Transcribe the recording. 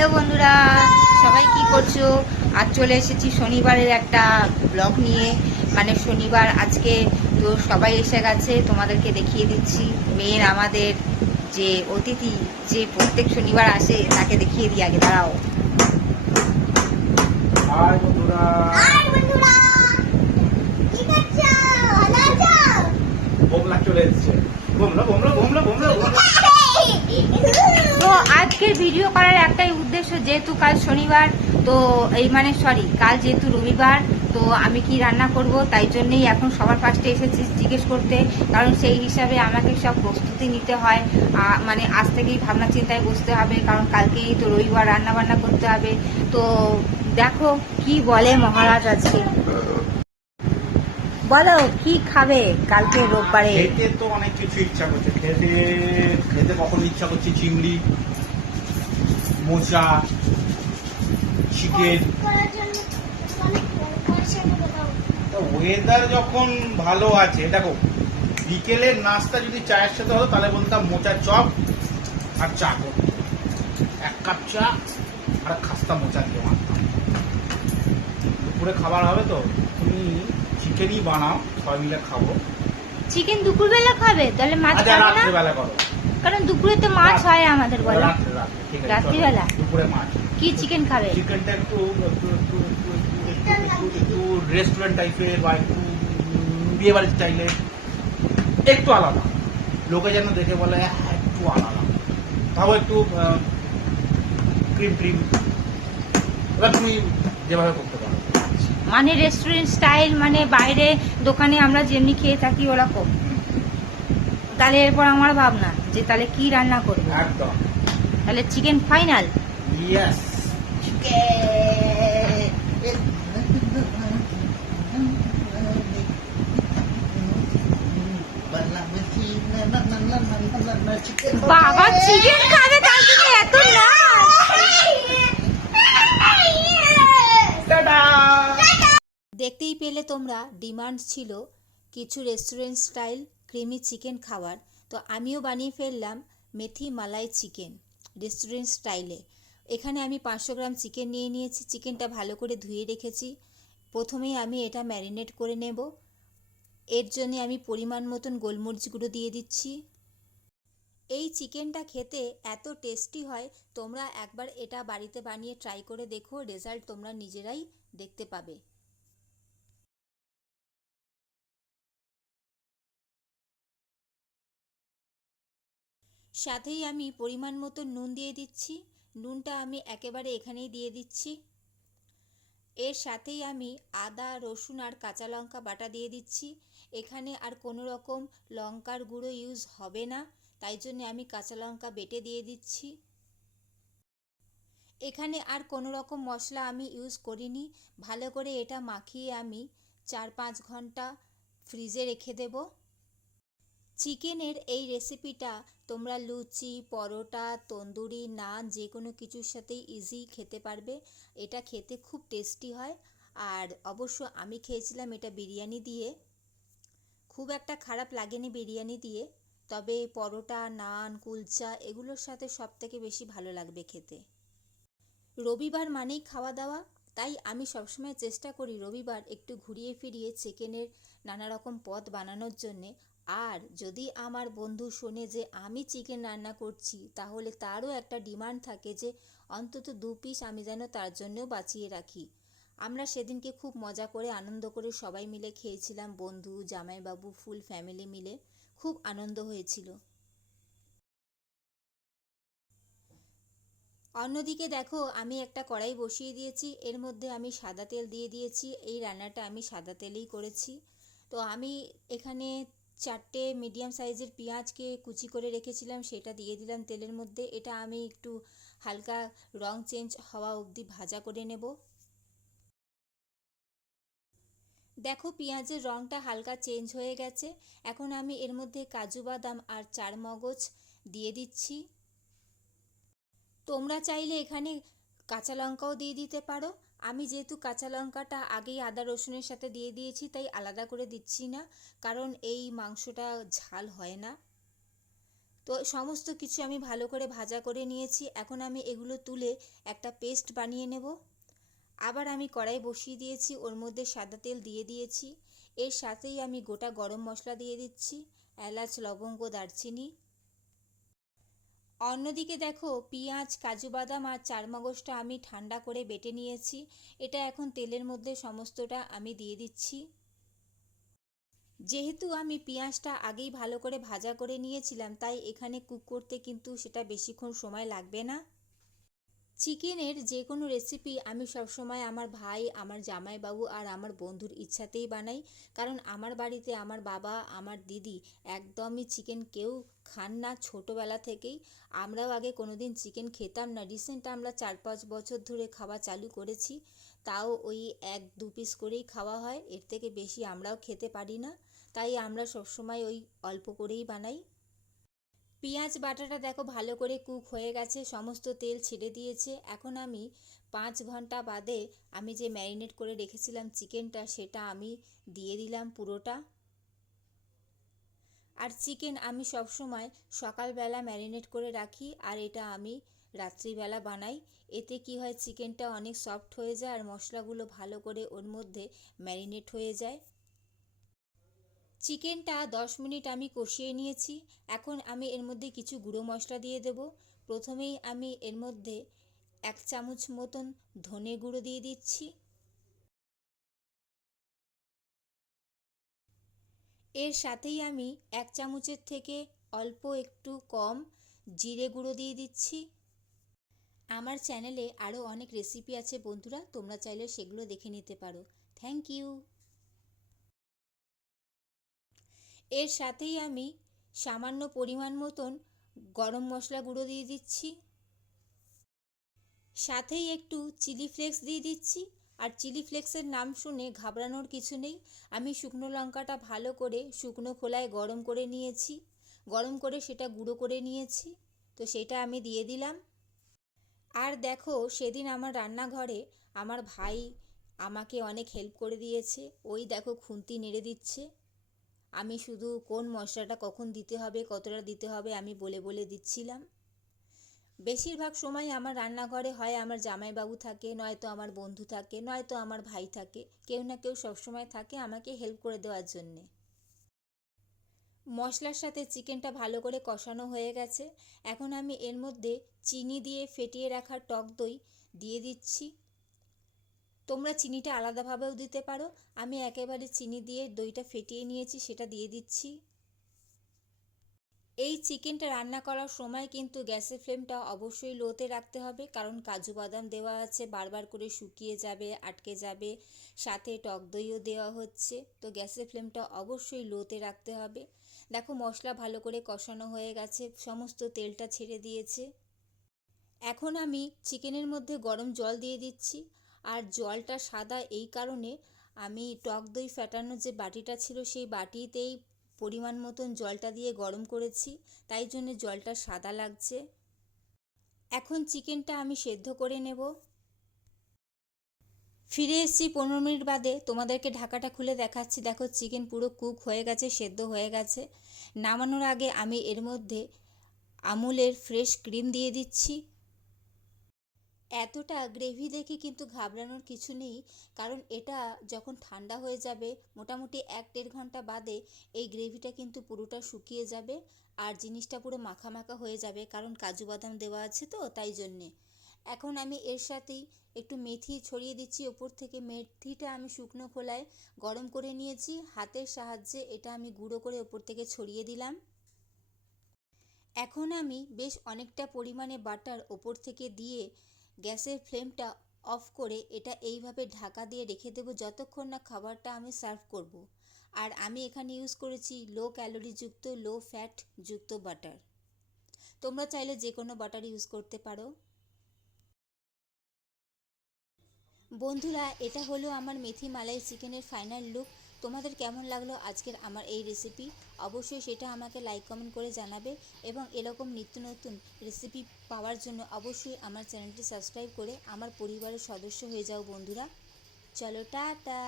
Hello বন্ধুরা সবাই কি করছ? আজ চলে এসেছি শনিবারের একটা ব্লগ নিয়ে। মানে শনিবার আজকে তো সবাই এসে গেছে তোমাদেরকে দেখিয়ে দিচ্ছি। মেয়ের আমাদের যে অতিথি যে প্রত্যেক শনিবার আসে তাকে দেখিয়ে দিই আগে দাঁড়াও। বন্ধুরা। চলে এসছে। বোমলা বোমলা বোমলা আজকের ভিডিও করার একটাই উদ্দেশ্য যেহেতু কাল শনিবার, তো এই মানে সরি কাল যেহেতু রবিবার, তো আমি কি রান্না করব, তাই জন্যই এখন সবার ফার্স্টে এসেছি জিজ্ঞেস করতে। কারণ সেই হিসাবে আমাকে সব প্রস্তুতি নিতে হয়। মানে আজ থেকেই ভাবনা চিন্তায় বসতে হবে, কারণ কালকেই তো রবিবার রান্না বান্না করতে হবে। তো দেখো কি বলে মহারাজ আজকে। বলো, কি খাবে কালকে রোববারে? খেতে তো অনেক কিছু ইচ্ছা করছে। খেতে খেতে কখন ইচ্ছা করছে? চিংড়ি মোচা চিকেন ওয়েদার যখন ভালো আছে দেখো বিকেলের নাস্তা যদি চায়ের সাথে হতো তাহলে বলতাম মোচার চপ আর চা করতো। এক কাপ চা আর খাস্তা মোচা দিয়ে দুপুরে খাবার হবে তো তুমি চিকেনই বানাও সবাই মিলে খাব। চিকেন দুপুরবেলা খাবে? তাহলে মাছ আচ্ছা খাবে না? রাত্রেবেলা করো। কারণ দুপুরে তো মাছ হয় আমাদের বলো। রাত্রে রাত্রে রাত্রিবেলা? দুপুরে মাছ। কি চিকেন খাবে? চিকেনটা একটু একটু রেস্টুরেন্ট টাইপের বা একটু বিয়ে বাড়ির স্টাইলের একটু আলাদা। লোকে যেন দেখে বলে "হ্যাঁ, একটু আলাদা। তাও একটু ক্রিম ক্রিম এবার তুমি যেভাবে করতে পারো। মানে রেস্টুরেন্ট স্টাইল মানে বাইরে দোকানে আমরা যেমনি খেয়ে থাকি ওরকম। তাহলে এরপর আমার ভাবনা যে তাহলে কি রান্না করব? একদম। তাহলে চিকেন ফাইনাল ইয়েস বাবা চিকেন খাবে তার জন্য এত দেখতেই পেলে তোমরা ডিমান্ড ছিল কিছু রেস্টুরেন্ট স্টাইল ক্রিমি চিকেন খাওয়ার। তো আমিও বানিয়ে ফেললাম মেথি মালাই চিকেন রেস্টুরেন্ট স্টাইলে এখানে আমি পাঁচশো গ্রাম চিকেন নিয়ে নিয়েছি। চিকেনটা ভালো করে ধুয়ে রেখেছি। প্রথমেই আমি এটা ম্যারিনেট করে নেব। এর জন্য আমি পরিমাণ মতন গোলমরিচ গুঁড়ো দিয়ে দিচ্ছি। এই চিকেনটা খেতে এত টেস্টি হয়, তোমরা একবার এটা বাড়িতে বানিয়ে ট্রাই করে দেখো। রেজাল্ট তোমরা নিজেরাই দেখতে পাবে। সাথেই আমি পরিমাণ মতো নুন দিয়ে দিচ্ছি। নুনটা আমি একেবারে এখানেই দিয়ে দিচ্ছি। এর সাথেই আমি আদা, রসুন আর কাঁচা লঙ্কা বাটা দিয়ে দিচ্ছি। এখানে আর কোনো রকম লঙ্কার গুঁড়ো ইউজ হবে না, তাই জন্য আমি কাঁচা লঙ্কা বেটে দিয়ে দিচ্ছি। এখানে আর কোনো রকম মশলা আমি ইউজ করিনি। ভালো করে এটা মাখিয়ে আমি চার পাঁচ ঘণ্টা ফ্রিজে রেখে দেব। চিকেনের এই রেসিপিটা তোমরা লুচি, পরোটা, তন্দুরি, নান, যে কোনো কিছুর সাথেই ইজি খেতে পারবে। এটা খেতে খুব টেস্টি হয়। আর অবশ্য আমি খেয়েছিলাম এটা বিরিয়ানি দিয়ে। খুব একটা খারাপ লাগেনি বিরিয়ানি দিয়ে। তবে পরোটা, নান, কুলচা এগুলোর সাথে সব থেকে বেশি ভালো লাগবে খেতে। রবিবার মানেই খাওয়া দাওয়া তাই আমি সবসময় চেষ্টা করি রবিবার একটু ঘুরিয়ে ফিরিয়ে চিকেনের নানা রকম পদ বানানোর জন্যে। আর যদি আমার বন্ধু শোনে যে আমি চিকেন রান্না করছি, তাহলে তারও একটা ডিমান্ড থাকে যে অন্তত দু পিস আমি যেন তার জন্যও বাঁচিয়ে রাখি। আমরা সেদিনকে খুব মজা করে, আনন্দ করে সবাই মিলে খেয়েছিলাম, বন্ধু, জামাইবাবু ফুল ফ্যামিলি মিলে। খুব আনন্দ হয়েছিল। অন্যদিকে দেখো, আমি একটা কড়াই বসিয়ে দিয়েছি, এর মধ্যে আমি সাদা তেল দিয়ে দিয়েছি, এই রান্নাটা আমি সাদা তেলেই করেছি। তো আমি এখানে চারটে মিডিয়াম সাইজের পেঁয়াজকে কুচি করে রেখেছিলাম, সেটা দিয়ে দিলাম তেলের মধ্যে। এটা আমি একটু হালকা রং চেঞ্জ হওয়া অবধি ভাজা করে নেব। দেখো, পেঁয়াজের রংটা হালকা চেঞ্জ হয়ে গেছে। এখন আমি এর মধ্যে কাজু বাদাম আর চার মগজ দিয়ে দিচ্ছি। তোমরা চাইলে এখানে কাঁচা লঙ্কাও দিয়ে দিতে পারো। আমি যেহেতু কাঁচা লঙ্কাটা আগেই আদা রসুনের সাথে দিয়ে দিয়েছি, তাই আলাদা করে দিচ্ছি না, কারণ এই মাংসটা ঝাল হয় না। তো সমস্ত কিছু আমি ভালো করে ভাজা করে নিয়েছি। এখন আমি এগুলো তুলে একটা পেস্ট বানিয়ে নেব। আবার আমি কড়াই বসিয়ে দিয়েছি, ওর মধ্যে সাদা তেল দিয়ে দিয়েছি। এর সাথেই আমি গোটা গরম মশলা দিয়ে দিচ্ছি, এলাচ, লবঙ্গ, দারচিনি। অন্যদিকে দেখো, পেঁয়াজ, কাজু বাদাম আর চারমগজটা আমি ঠান্ডা করে বেটে নিয়েছি। এটা এখন তেলের মধ্যে সমস্তটা আমি দিয়ে দিচ্ছি। যেহেতু আমি পেঁয়াজটা আগেই ভালো করে ভাজা করে নিয়েছিলাম, তাই এখানে কুক করতে কিন্তু সেটা বেশিক্ষণ সময় লাগবে না। চিকেনের যে কোনো রেসিপি আমি সবসময় আমার ভাই, আমার জামাইবাবু আর আমার বন্ধুর ইচ্ছাতেই বানাই। কারণ আমার বাড়িতে আমার বাবা, আমার দিদি একদমই চিকেন কেউ খান না ছোটোবেলা থেকেই। আমরাও আগে কোনো দিন চিকেন খেতাম না। রিসেন্ট আমরা চার পাঁচ বছর ধরে খাওয়া চালু করেছি। তাও ওই এক দু পিস করেই খাওয়া হয়। এর থেকে বেশি আমরাও খেতে পারি না। তাই আমরা সবসময় ওই অল্প করেই বানাই। পেঁয়াজ বাটাটা দেখো ভালো করে কুক হয়ে গেছে, সমস্ত তেল ছেড়ে দিয়েছে। এখন আমি পাঁচ ঘণ্টা বাদে আমি যে ম্যারিনেট করে রেখেছিলাম চিকেনটা, সেটা আমি দিয়ে দিলাম পুরোটা। আর চিকেন আমি সবসময় সকালবেলা ম্যারিনেট করে রাখি, আর এটা আমি রাত্রিবেলা বানাই। এতে কি হয়, চিকেনটা অনেক সফট হয়ে যায় আর মশলাগুলো ভালো করে ওর মধ্যে ম্যারিনেট হয়ে যায়। চিকেনটা দশ মিনিট আমি কষিয়ে নিয়েছি। এখন আমি এর মধ্যে কিছু গুঁড়ো মশলা দিয়ে দেব। প্রথমেই আমি এর মধ্যে এক চামচ মতন ধনে গুঁড়ো দিয়ে দিচ্ছি। এর সাথেই আমি এক চামচের থেকে অল্প একটু কম জিরে গুঁড়ো দিয়ে দিচ্ছি। আমার চ্যানেলে আরও অনেক রেসিপি আছে বন্ধুরা, তোমরা চাইলে সেগুলো দেখে নিতে পারো। থ্যাংক ইউ এর সাথেই আমি সামান্য পরিমাণ মতন গরম মশলা গুঁড়ো দিয়ে দিচ্ছি। সাথেই একটু চিলি ফ্লেক্স দিয়ে দিচ্ছি। আর চিলি ফ্লেক্সের নাম শুনে ঘাবড়ানোর কিছু নেই। আমি শুকনো লঙ্কাটা ভালো করে শুকনো খোলায় গরম করে নিয়েছি। গরম করে সেটা গুঁড়ো করে নিয়েছি। তো সেটা আমি দিয়ে দিলাম। আর দেখো, সেদিন আমার রান্নাঘরে আমার ভাই আমাকে অনেক হেল্প করে দিয়েছে। ওই দেখো, খুন্তি নেড়ে দিচ্ছে। আমি শুধু কোন মশলাটা কখন দিতে হবে, কতটা দিতে হবে আমি বলে বলে দিচ্ছিলাম। বেশিরভাগ সময় আমার রান্নাঘরে হয় আমার জামাইবাবু থাকে, নয়তো আমার বন্ধু থাকে, নয়তো আমার ভাই থাকে। কেউ না কেউ সবসময় থাকে আমাকে হেল্প করে দেওয়ার জন্যে। মশলার সাথে চিকেনটা ভালো করে কষানো হয়ে গেছে। এখন আমি এর মধ্যে চিনি দিয়ে ফেটিয়ে রাখা টক দই দিয়ে দিচ্ছি। তোমরা চিনিটা আলাদাভাবেও দিতে পারো। আমি একেবারে চিনি দিয়ে দইটা ফেটিয়ে নিয়েছি, সেটা দিয়ে দিচ্ছি। এই চিকেনটা রান্না করার সময় কিন্তু গ্যাসের ফ্লেমটা অবশ্যই লোতে রাখতে হবে, কারণ কাজু বাদাম দেওয়া আছে, বারবার করে শুকিয়ে যাবে, আটকে যাবে, সাথে টক দইও দেওয়া হচ্ছে, তো গ্যাসের ফ্লেমটা অবশ্যই লোতে রাখতে হবে। দেখো মশলা ভালো করে কষানো হয়ে গেছে, সমস্ত তেলটা ছেড়ে দিয়েছে। এখন আমি চিকেনের মধ্যে গরম জল দিয়ে দিচ্ছি। আর জলটা সাদা এই কারণে আমি টক দই ফ্যাটানোর যে বাটিটা ছিল সেই বাটিতেই পরিমাণ মতন জলটা দিয়ে গরম করেছি, তাই জন্য জলটা সাদা লাগছে। এখন চিকেনটা আমি সেদ্ধ করে নেব। ফিরে এসেছি পনেরো মিনিট বাদে, তোমাদেরকে ঢাকাটা খুলে দেখাচ্ছি। দেখো, চিকেন পুরো কুক হয়ে গেছে, সেদ্ধ হয়ে গেছে। নামানোর আগে আমি এর মধ্যে আমুলের ফ্রেশ ক্রিম দিয়ে দিচ্ছি। এতটা গ্রেভি দেখে কিন্তু ঘাবড়ানোর কিছু নেই। কারণ এটা যখন ঠান্ডা হয়ে যাবে, মোটামুটি এক দেড় ঘণ্টা বাদে এই গ্রেভিটা কিন্তু পুরোটা শুকিয়ে যাবে আর জিনিসটা পুরো মাখা মাখা হয়ে যাবে। কারণ কাজু বাদাম দেওয়া আছে তো, তাই জন্যে। এখন আমি এর সাথেই একটু মেথি ছড়িয়ে দিচ্ছি। ওপর থেকে মেথিটা আমি শুকনো খোলায় গরম করে নিয়েছি। হাতের সাহায্যে এটা আমি গুঁড়ো করে ওপর থেকে ছড়িয়ে দিলাম। এখন আমি বেশ অনেকটা পরিমাণে বাটার ওপর থেকে দিয়ে গ্যাসের ফ্লেমটা অফ করে এটা এইভাবে ঢাকা দিয়ে রেখে দেবো যতক্ষণ না খাবারটা আমি সার্ভ করব। আর আমি এখানে ইউজ করেছি লো ক্যালোরিযুক্ত লো ফ্যাট যুক্ত বাটার। তোমরা চাইলে যে কোনো বাটার ইউজ করতে পারো। বন্ধুরা, এটা হলো আমার মেথি মালাই চিকেনের ফাইনাল লুক। তোমাদের কেমন লাগল আজকের আমার এই রেসিপি অবশ্যই সেটা আমাকে লাইক কমেন্ট করে জানাবে এবং এরকম নিত্য নতুন রেসিপি পাওয়ার জন্য অবশ্যই আমার চ্যানেলটি সাবস্ক্রাইব করে আমার পরিবারের সদস্য হয়ে যাও বন্ধুরা। চলো, টাটা!